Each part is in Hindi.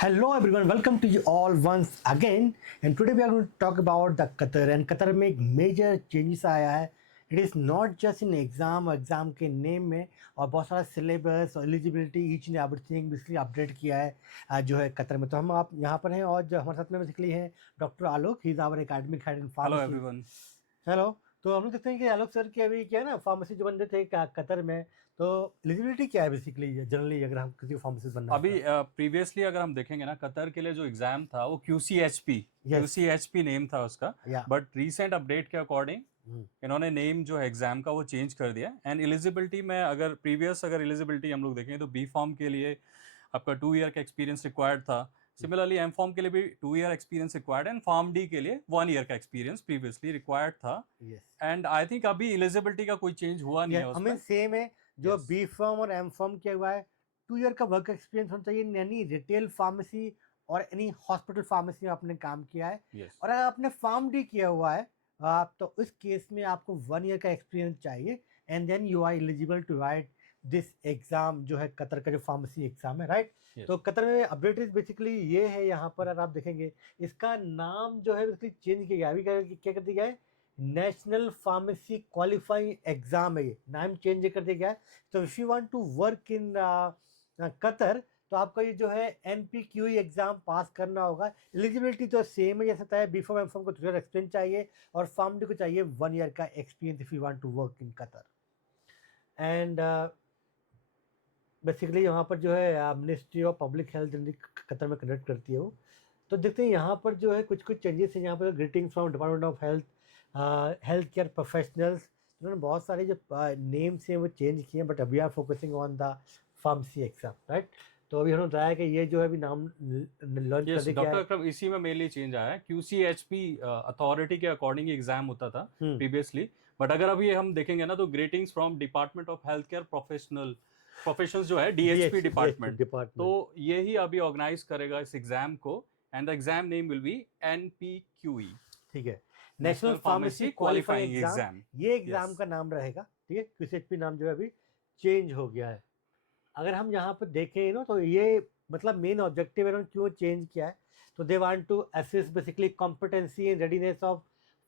Hello everyone, welcome to you all once again. And today we are going to talk about the Qatar. And Qatar में एक major changes आया है. It is not just in exam के name में और बहुत सारा syllabus और eligibility each and everything basically update किया है जो है कतर में. तो हम आप यहाँ पर हैं और जो हमारे साथ में बेसिकली हैं doctor Alok. He is our academic head in pharmacy. Hello everyone. Hello. तो हम लोग देखते हैं कि आलोक सर की अभी क्या है ना फार्मेसी जो बंदे थे कतर में, तो एलिजिबिलिटी क्या है बेसिकली जनरली अगर हम किसी को फार्मेसिस्ट बनना अभी प्रीवियसली अगर हम देखेंगे ना, कतर के लिए जो एग्जाम था वो QCHP नेम था उसका. बट रीसेंट अपडेट के अकॉर्डिंग इन्होंने नेम जो है एग्जाम का वो चेंज कर दिया. एंड एलिजिबिलिटी में अगर एलिजिबिलिटी हम लोग देखेंगे तो बी फॉर्म के लिए आपका 2 ईयर का एक्सपीरियंस रिक्वायर्ड था. सिमिलरली एम फॉर्म के लिए भी 2 year experience required and form D के लिए 1 ईयर का एक्सपीरियंस प्रीवियसली रिक्वायर्ड था. एंड आई थिंक अभी एलिजिबिलिटी का कोई चेंज हुआ नहीं है उसमें. सेम है जो बी फॉर्म और एम फॉर्म किया हुआ है. 2 ईयर का वर्क एक्सपीरियंस होना चाहिए. यानी रिटेल फार्मेसी और एनी हॉस्पिटल फार्मेसी में आपने काम किया है. और अगर आपने फॉर्म डी किया हुआ है आप, तो इस केस में आपको 1 ईयर का एक्सपीरियंस चाहिए. And then you are eligible to write this exam जो है कतर का जो फार्मेसी एग्जाम है, राइट. तो कतर में अपडेट बेसिकली ये है. यहाँ पर अगर आप देखेंगे इसका नाम जो है बेसिकली चेंज किया गया. अभी क्या कर दिया है, नेशनल फार्मेसी क्वालिफाइंग एग्जाम है. ये नाम चेंज कर दिया गया है. तो if you want to work in Qatar तो आपका ये जो है NPQE एग्जाम पास करना होगा. एलिजिबिलिटी तो सेम है जैसा था. बी फॉर्म एम फॉर्म को 3 ईयर एक्सपीरियंस चाहिए और फॉर्म डी को चाहिए 1 ईयर का experience if you want to work in Qatar. And basically यहाँ पर जो है ministry of public health Qatar में कंडक्ट करती है वो. तो देखते हैं यहाँ पर जो है कुछ चेंजेस हैं. यहाँ पर greetings from department of health care professionals. उन्होंने बहुत सारे जो नेम्स हैं वो चेंज किए हैं. बट अभी are focusing on the pharmacy exam, right. तो अभी उन्होंने बताया कि ये जो है अभी नाम लॉन्च कर दिया डॉक्टर अकरम, इसी में मेनली चेंज आया है. QCHP अथॉरिटी के अकॉर्डिंग एग्जाम होता था प्रीवियसली. बट अगर अभी हम देखेंगे ना तो greetings from department of health care professionals जो है DHP डिपार्टमेंट, तो ये ही अभी ऑर्गेनाइज करेगा इस एग्जाम को. And the enzyme name will be NPQE. ठीक है, नेशनल फार्मेसी क्वालिफाइंग एग्जाम. ये एग्जाम का नाम रहेगा. ठीक है, QCHP नाम जो है अभी चेंज हो गया है. अगर हम यहाँ पर देखें ना तो ये मतलब मेन ऑब्जेक्टिव है क्यों चेंज किया है. तो they want to assess basically competency and readiness of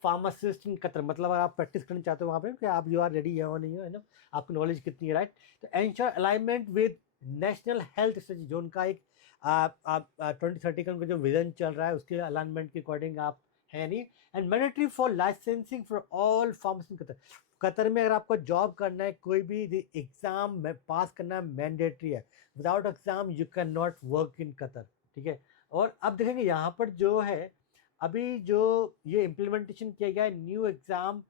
pharmacist in Qatar. मतलब अगर आप प्रैक्टिस करना चाहते हो वहाँ पे कि आप यू आर रेडी है और नहीं है ना, आपकी नॉलेज कितनी है, राइट. तो ensure alignment with national health strategy जो उनका एक 2030 का उनका जो विजन चल रहा है उसके अलाइनमेंट के अकॉर्डिंग आप है नहीं. And mandatory for licensing for all pharmacy Qatar. Qatar में अगर आपको जॉब करना है कोई भी एग्जाम में पास करना मैंडेटरी है. Without exam you can not work in Qatar. ठीक है. और अब देखेंगे यहाँ पर जो है अभी जो ये इम्प्लीमेंटेशन किया गया है न्यू एग्ज़ाम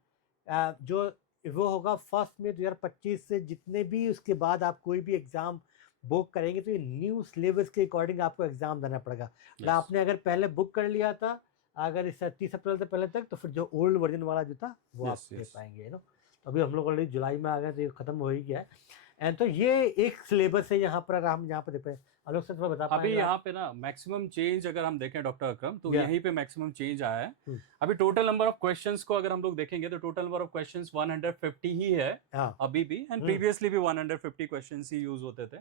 जो वो होगा 1 मई 2025 से. जितने भी उसके बाद आप कोई भी एग्ज़ाम बुक करेंगे तो ये न्यू सिलेबस के अकॉर्डिंग आपको एग्ज़ाम देना पड़ेगा. आपने अगर पहले बुक कर लिया था अगर इस 30 अप्रैल से पहले तक, तो फिर जो ओल्ड वर्जन वाला जो था वो आप दे पाएंगे ना. तो अभी हम लोग ऑलरेडी जुलाई में आ गए तो ये खत्म हो ही गया है. एंड तो ये एक सिलेबस है यहाँ पर. अगर हम यहाँ पर देखें आलोक सर थोड़ा बता पाएंगे. अभी यहाँ पे ना मैक्सिमम चेंज अगर हम देखें डॉक्टर अकरम तो यहीं पे मैक्सिमम चेंज आया है. अभी टोटल नंबर ऑफ क्वेश्चंस को अगर हम लोग देखेंगे तो टोटल नंबर ऑफ क्वेश्चंस 150 ही है अभी भी. एंड प्रीवियसली भी 150 क्वेश्चंस ही यूज होते थे.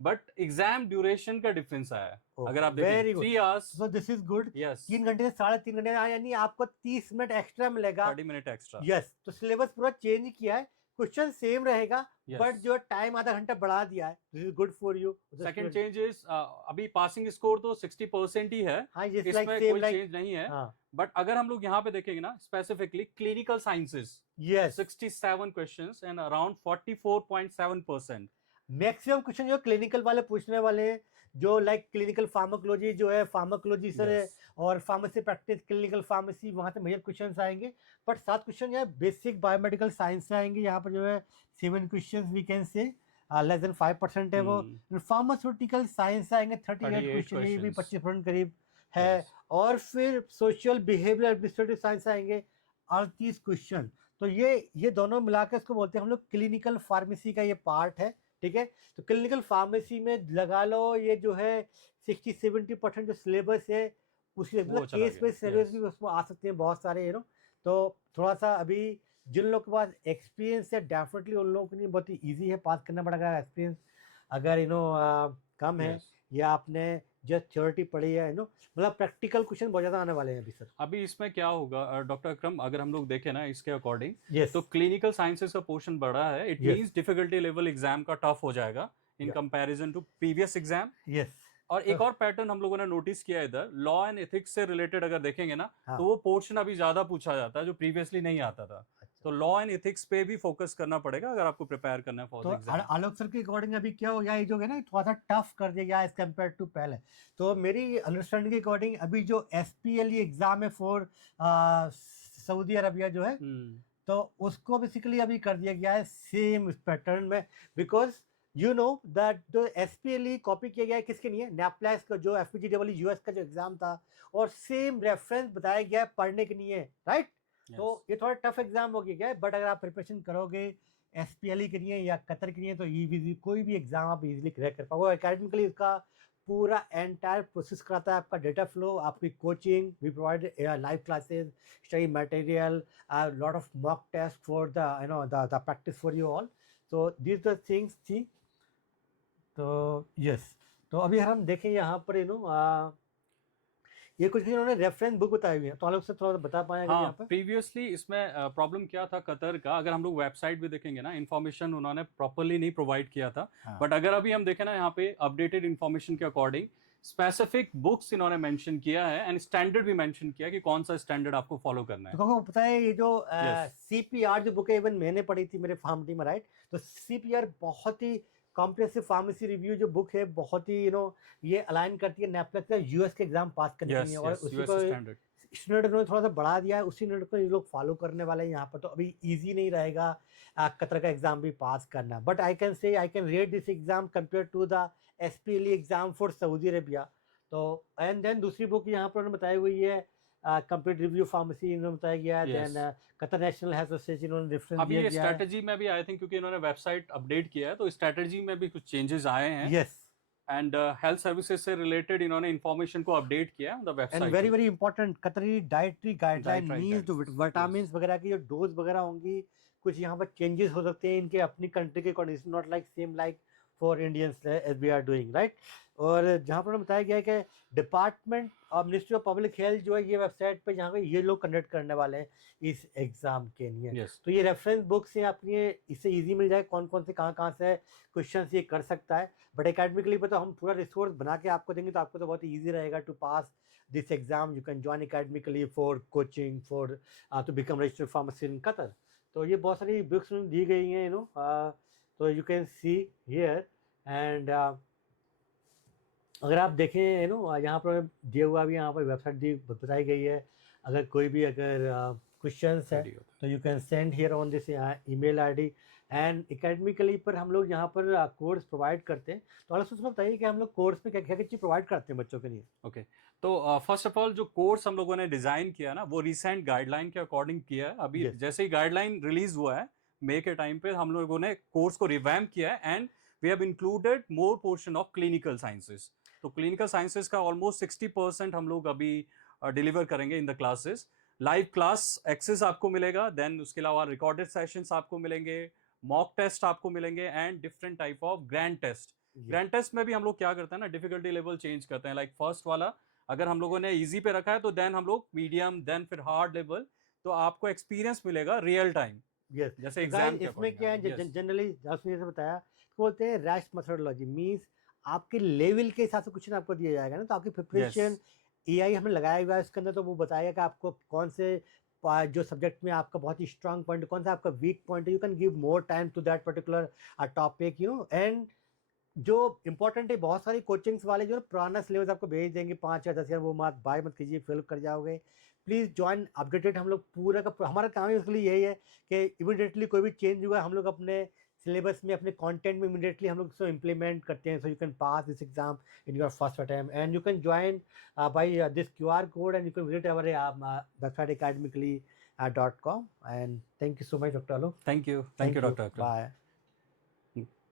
बट एग्जाम ड्यूरेशन का डिफरेंस आया है. अगर आप देखें 3 hours, so this is good. Yes, 3 घंटे से 3.5 घंटे यानी आपको 30 मिनट एक्स्ट्रा मिलेगा. 30 मिनट एक्स्ट्रा. यस. तो सिलेबस पूरा चेंज किया है. क्वेश्चन सेम रहेगा बट जो टाइम आधा घंटा बढ़ा दिया है. This is good for you. Second change is अभी पासिंग स्कोर तो 60% ही है. इसमें कोई चेंज नहीं है. बट अगर हम लोग यहाँ पे देखेंगे ना specifically clinical sciences, 67 questions and around 44.7%. Maximum question जो क्लिनिकल वाले पूछने वाले हैं जो लाइक क्लिनिकल फार्माकोलॉजी जो है फार्माकोलॉजी सर है और फार्मेसी प्रैक्टिस क्लिनिकल फार्मेसी वहाँ से मेजर क्वेश्चंस आएंगे. बट 7 क्वेश्चन जो है बेसिक बायोमेडिकल साइंस से आएंगे. यहाँ पर जो है 7 question we can say less than 5% है वो. फार्मास्यूटिकल साइंस से आएंगे 38 क्वेश्चन, ये भी 25% करीब है. और फिर सोशल बिहेवियर एडमिनिस्ट्रेटिव साइंस आएंगे 38 क्वेश्चन. तो ये दोनों मिलाकर इसको बोलते हैं हम लोग क्लिनिकल फार्मेसी का ये पार्ट है. ठीक है. तो क्लिनिकल फार्मेसी में लगा लो ये जो है 60-70% जो सिलेबस है उसके मतलब केस पे सिलेबस भी उसमें आ सकते हैं बहुत सारे यू नो. तो थोड़ा सा अभी जिन लोगों के पास एक्सपीरियंस है डेफिनेटली उन लोगों के लिए बहुत ही ईजी है पास करना पड़ेगा. एक्सपीरियंस अगर कम है या आपने जस्ट थ्योरी पढ़ी है, मतलब प्रैक्टिकल क्वेश्चन बहुत ज़्यादा आने वाले हैं अभी सर। अभी इसमें क्या होगा डॉक्टर अकरम, अगर हम लोग देखें ना इसके अकॉर्डिंग, यस तो क्लिनिकल साइंसेस का पोर्शन बढ़ा है, it Yes. Means difficulty level exam का टफ हो जाएगा in Yeah. Comparison to previous exam. Yes और एक और पैटर्न हम लोगों ने नोटिस किया इधर, लॉ एंड एथिक्स से रिलेटेड अगर देखेंगे ना, हाँ। तो वो पोर्शन अभी ज्यादा पूछा जाता है जो प्रीवियसली नहीं आता था। तो लॉ एंड एथिक्स पे भी फोकस करना पड़ेगा अगर आपको प्रिपेयर करना है for the exam. Alok sir के अकॉर्डिंग अभी क्या हो गया, ये जो है ना थोड़ा सा टफ कर दिया गया एज कम्पेयर टू पहले। तो मेरी अंडरस्टैंडिंग के अकॉर्डिंग अभी जो SPLE एग्जाम है फॉर सऊदी अरबिया जो है, तो उसको बेसिकली अभी कर दिया गया है सेम पैटर्न में, बिकॉज यू नो दैट जो SPLE कॉपी किया गया है किसके लिए, NAPLAS का जो FPGA US का जो एग्जाम था, और सेम रेफरेंस बताया गया है पढ़ने के लिए, राइट। तो ये थोड़ा टफ एग्जाम हो गया है, बट अगर आप प्रिपरेशन करोगे SPLE के लिए या कतर के लिए, तो कोई भी एग्जाम आप इजीली क्रैक कर पाओगे। एकेडमिकली इसका पूरा एंटायर प्रोसेस कराता है, आपका डेटा फ्लो, आपकी coaching, we provide live classes, study material, lot of mock test for the practice for you all. So this the things थी। तो यस, तो अभी हम देखें यहाँ पर ये कुछ इन्होंने रेफरेंस बुक बताई हुई है, तो आलोक से थोड़ा बता पाएंगे यहाँ पर। प्रीवियसली इसमें प्रॉब्लम क्या था कतर का, अगर हम लोग वेबसाइट भी देखेंगे ना, इन्फॉर्मेशन उन्होंने प्रॉपर्ली नहीं प्रोवाइड किया था। बट अगर अभी हम देखें ना यहाँ पे अपडेटेड इन्फॉर्मेशन के अकॉर्डिंग स्पेसिफिक बुक्स इन्होंने मेंशन किया है एंड स्टैंडर्ड भी मेंशन किया कि कौन सा स्टैंडर्ड आपको फॉलो करना है। तो पता है ये जो CPR जो बुक है, इवन मैंने पढ़ी थी मेरे फार्मेसी में, राइट। तो CPR बहुत ही कॉम्प्रिहेंसिव फार्मेसी रिव्यू जो बुक है, बहुत ही ये अलाइन करती है NAPLAS का US के एग्जाम पास करने के लिए, और उसी को स्टैंडर्ड उन्होंने थोड़ा सा बढ़ा दिया है, उसी स्टैंडर्ड को ये लोग फॉलो करने वाले हैं यहाँ पर। तो अभी इजी नहीं रहेगा कतर का एग्जाम भी पास करना, but I can rate this exam compare to the SPLE exam for Saudi Arabia. तो एंड देन दूसरी बुक यहाँ पर उन्होंने बताई हुई है कंप्लीट रिव्यू फार्मेसी, इन्होंने बताया गया है। Then Qatar national health association इन्होंने डिफरेंस अभी ये स्ट्रेटजी में भी आई थिंक, क्योंकि इन्होंने वेबसाइट अपडेट किया है तो स्ट्रेटजी में भी कुछ चेंजेस आए हैं। यस, एंड हेल्थ सर्विसेज से रिलेटेड इन्होंने इन्फॉर्मेशन को अपडेट किया है the website. And very very important, कतरी डाइटरी गाइडलाइन मींस जो विटामिन वगैरह की जो डोज वगैरह होंगी, कुछ यहाँ पर चेंजेस हो सकते हैं इनके अपनी कंट्री के according, not like same like for Indians as we are doing, right. और जहाँ पर बताया गया है कि department of ministry of public health जो है ये वेबसाइट पे जहाँ पे ये लोग कंडक्ट करने वाले हैं इस एग्जाम के लिए। तो ये रेफरेंस बुक से अपनी इससे इजी मिल जाए कौन कौन से कहाँ से क्वेश्चन ये कर सकता है। बट एकेडमिकली पे तो हम पूरा रिसोर्स बना के आपको देंगे, तो आपको तो बहुत ईजी रहेगा to pass this exam. You can join academically for coaching for to become registered pharmacy in Qatar. तो ये बहुत सारी बुक्स दी गई हैं तो you can see here. And अगर आप देखें यहाँ पर दिया हुआ भी यहाँ पर वेबसाइट बताई गई है। अगर कोई भी क्वेश्चंस है तो you can send here on this email ID। And academically पर हम लोग यहाँ पर कोर्स प्रोवाइड करते हैं। तो अलग से बताइए कि हम लोग कोर्स में क्या क्या चीज़ प्रोवाइड करते हैं बच्चों के लिए। ओके, तो फर्स्ट ऑफ ऑल जो कोर्स हम लोगों ने डिज़ाइन किया ना, वो रिसेंट गाइडलाइन के अकॉर्डिंग किया है। अभी जैसे ही गाइडलाइन रिलीज हुआ है मई के टाइम पे, हम लोगों ने कोर्स को रिवैम्प किया है and we have included more portion of clinical sciences. तो क्लिनिकल साइंसेस का ऑलमोस्ट 60% हम लोग अभी डिलीवर करेंगे in the classes. Live class access आपको मिलेगा, देन उसके अलावा रिकॉर्डेड सेशंस आपको मिलेंगे, मॉक टेस्ट आपको मिलेंगे and different type of grand test. Grand test में भी हम लोग क्या करते हैं ना, डिफिकल्टी लेवल चेंज करते हैं। लाइक फर्स्ट वाला अगर हम लोगों ने इजी पे रखा है तो देन हम लोग मीडियम, देन फिर हार्ड लेवल, तो आपको एक्सपीरियंस मिलेगा रियल टाइम। जैसे एग्जाम इसमें क्या है जनरली जैसे बताया बोलते हैं रैश मेथोडोलॉजी, मींस आपके लेवल के हिसाब से क्वेश्चन आपको दिया जाएगा ना। तो आपकी प्रिपरेशन AI हमने लगाया हुआ है इसके अंदर, तो वो बताएगा कि आपको कौन से जो सब्जेक्ट में आपका बहुत ही स्ट्रांग पॉइंट, कौन सा आपका वीक पॉइंट है। You can give more time to that particular topic and जो इंपॉर्टेंट है, बहुत सारी कोचिंग्स वाले जो पुराना सिलेबस आपको भेज देंगे 5 या 10 वो मत बाय मत कीजिए, फिल कर जाओगे। Please join updated. हम लोग पूरा का हमारा काम ही उसके लिए यही है कि इमीडिएटली कोई भी चेंज हुआ हम लोग अपने सिलेबस में, अपने कंटेंट में इमीडिएटली हम लोग उसको इम्प्लीमेंट करते हैं। So you can pass this exam in your first attempt and you can join by this QR code and you can visit our website academically.com and thank you so much Dr. Alok. Thank you Dr. Akram. Bye.